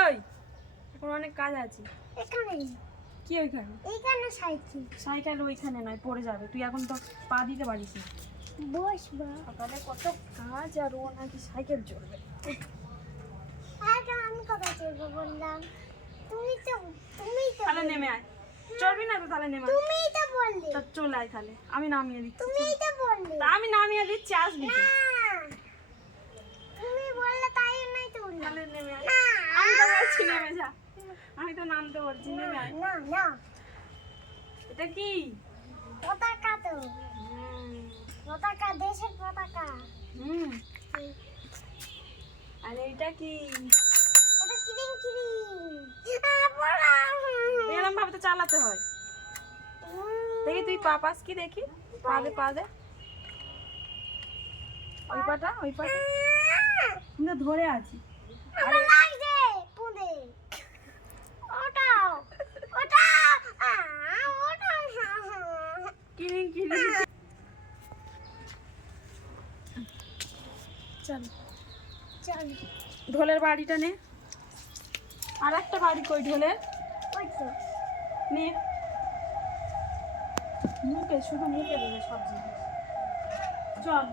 ওই এখন অনেক কাজ আছে। এখানে। কি ওইখানে? এইখানে সাইকেল। সাইকেল ওইখানে নয় পড়ে যাবে। তুই এখন তো পা দিতে পারিস না। বসবো সকালে কত কাজ আর ও নাকি সাইকেল আগে আমি কথা চলবো বললাম? তুমি তো তুমি তো তাহলে নেমে আয়। চলবি না তো তাহলে নেমে তুমিই তো বললে। তা চলে আয় তাহলে। আমি নামিয়ে দিচ্ছি। তুমিই তো বললে। আমি নামিয়ে দিচ্ছি আসবি। না তুমি বললে তাই নাই তো বললাম তাহলে নেমে আয় না আমি তো বলছি নেমে যা আমি তো নামতে নেমে না না এটা কি? পতাকা তো। পতাকা দেশের পতাকা। হুম। আর এটা কি? ওটা কিরিং কিরিং। ভাবে তো চালাতে হয়। দেখি তুই পা পাস কি দেখি? পা দে পা দে। ওই পাটা ওই পাটা। ধরে আছি। আমার লাগছে পুঁদে ওটাও ওটাও আহ, ওটাও কিরিং কিরিং চল চল ঢোলের বাড়িটা নে। আর একটা বাড়ি কই ঢোলের? নে। মুখে শুধু মুখে দেবে সব জিনিস। চল।